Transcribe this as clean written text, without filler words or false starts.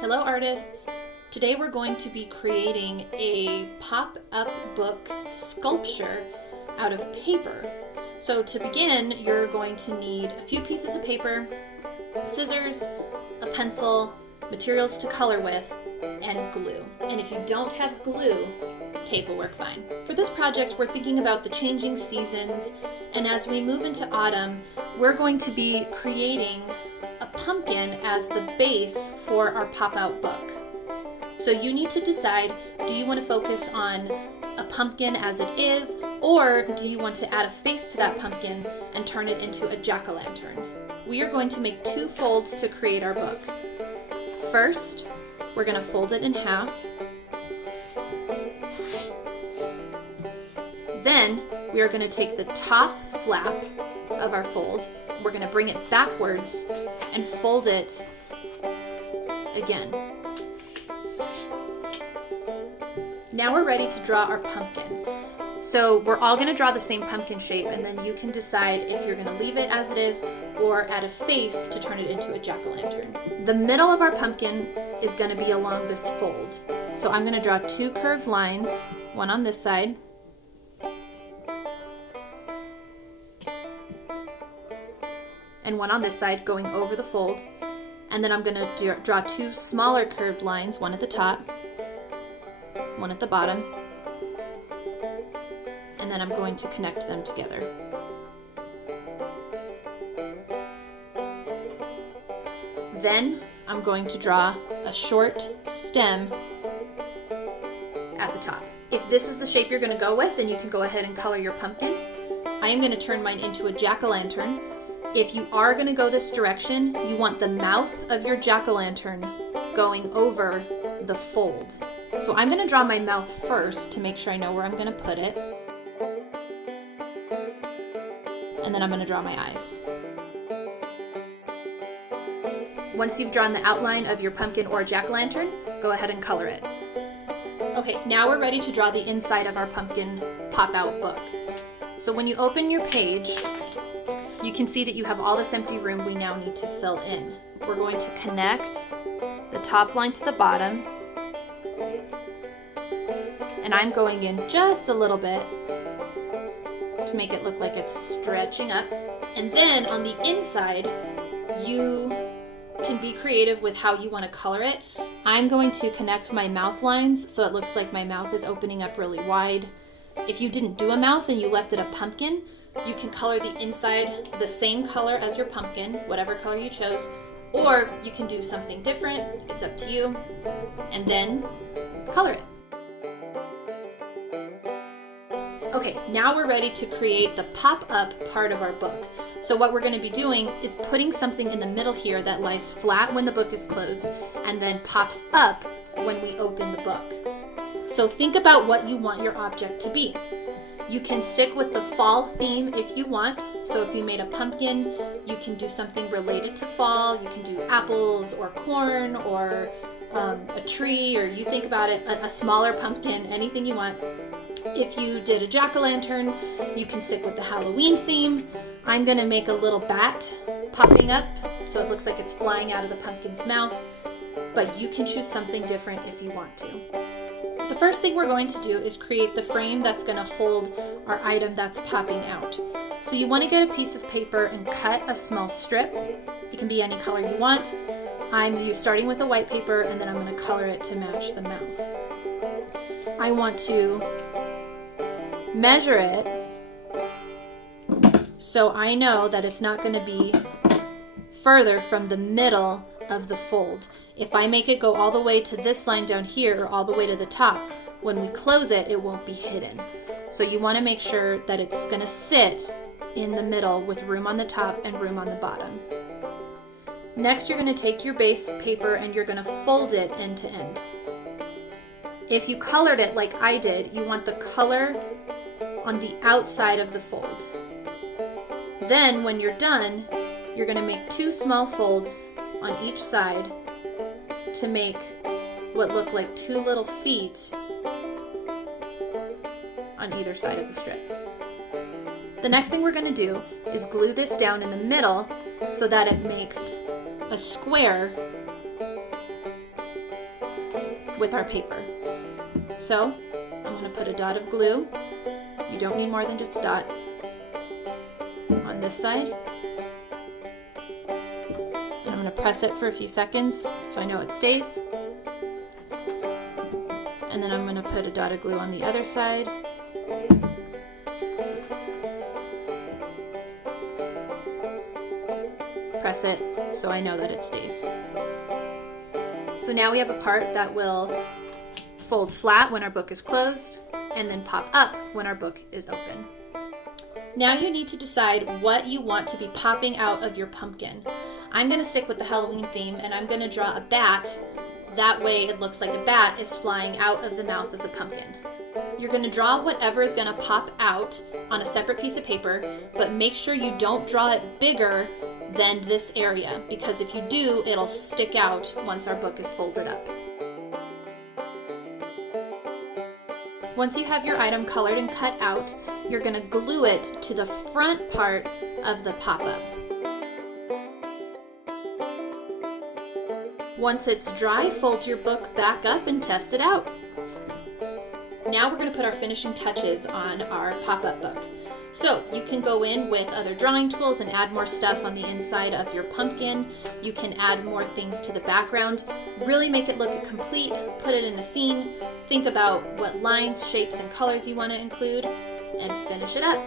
Hello artists! Today we're going to be creating a pop-up book sculpture out of paper. So to begin, you're going to need a few pieces of paper, scissors, a pencil, materials to color with, and glue. And if you don't have glue, tape will work fine. For this project, we're thinking about the changing seasons, and as we move into autumn, we're going to be creating a pumpkin as the base for our pop-out book. So you need to decide, do you want to focus on a pumpkin as it is, or do you want to add a face to that pumpkin and turn it into a jack-o'-lantern? We are going to make two folds to create our book. First, we're going to fold it in half. Then we are going to take the top flap of our fold, we're going to bring it backwards and fold it again. Now we're ready to draw our pumpkin. So we're all going to draw the same pumpkin shape, and then you can decide if you're going to leave it as it is or add a face to turn it into a jack-o'-lantern. The middle of our pumpkin is going to be along this fold. So I'm going to draw two curved lines, one on this side and one on this side going over the fold. And then I'm going to draw two smaller curved lines, one at the top, one at the bottom, and then I'm going to connect them together. Then I'm going to draw a short stem at the top. If this is the shape you're going to go with, then you can go ahead and color your pumpkin. I am going to turn mine into a jack-o'-lantern. If you are going to go this direction, you want the mouth of your jack-o'-lantern going over the fold. So I'm going to draw my mouth first to make sure I know where I'm going to put it. And then I'm going to draw my eyes. Once you've drawn the outline of your pumpkin or jack-o'-lantern, go ahead and color it. Okay, now we're ready to draw the inside of our pumpkin pop-out book. So when you open your page, you can see that you have all this empty room we now need to fill in. We're going to connect the top line to the bottom, and I'm going in just a little bit to make it look like it's stretching up. And then on the inside, you can be creative with how you want to color it. I'm going to connect my mouth lines so it looks like my mouth is opening up really wide. If you didn't do a mouth and you left it a pumpkin, you can color the inside the same color as your pumpkin, whatever color you chose, or you can do something different, it's up to you, and then color it. Okay, now we're ready to create the pop-up part of our book. So what we're going to be doing is putting something in the middle here that lies flat when the book is closed and then pops up when we open the book. So think about what you want your object to be. You can stick with the fall theme if you want. So if you made a pumpkin, you can do something related to fall. You can do apples or corn or a tree, or you think about it, a smaller pumpkin, anything you want. If you did a jack-o'-lantern, you can stick with the Halloween theme. I'm going to make a little bat popping up so it looks like it's flying out of the pumpkin's mouth, but you can choose something different if you want to. The first thing we're going to do is create the frame that's going to hold our item that's popping out. So you want to get a piece of paper and cut a small strip. It can be any color you want. I'm starting with a white paper, and then I'm going to color it to match the mouth. I want to measure it so I know that it's not going to be further from the middle of the fold. If I make it go all the way to this line down here or all the way to the top, when we close it, it won't be hidden. So you want to make sure that it's going to sit in the middle with room on the top and room on the bottom. Next, you're going to take your base paper and you're going to fold it end to end. If you colored it like I did, you want the color on the outside of the fold. Then when you're done, you're going to make two small folds on each side to make what look like two little feet on either side of the strip. The next thing we're going to do is glue this down in the middle so that it makes a square with our paper. So I'm going to put a dot of glue. You don't need more than just a dot on this side. And I'm going to press it for a few seconds so I know it stays. And then I'm going to put a dot of glue on the other side. Press it so I know that it stays. So now we have a part that will fold flat when our book is closed and then pop up when our book is open. Now you need to decide what you want to be popping out of your pumpkin. I'm going to stick with the Halloween theme and I'm going to draw a bat. That way it looks like a bat is flying out of the mouth of the pumpkin. You're going to draw whatever is going to pop out on a separate piece of paper, but make sure you don't draw it bigger than this area, because if you do, it'll stick out once our book is folded up. Once you have your item colored and cut out, you're going to glue it to the front part of the pop-up. Once it's dry, fold your book back up and test it out. Now we're going to put our finishing touches on our pop-up book. So you can go in with other drawing tools and add more stuff on the inside of your pumpkin. You can add more things to the background. Really make it look complete, put it in a scene, think about what lines, shapes, and colors you want to include, and finish it up.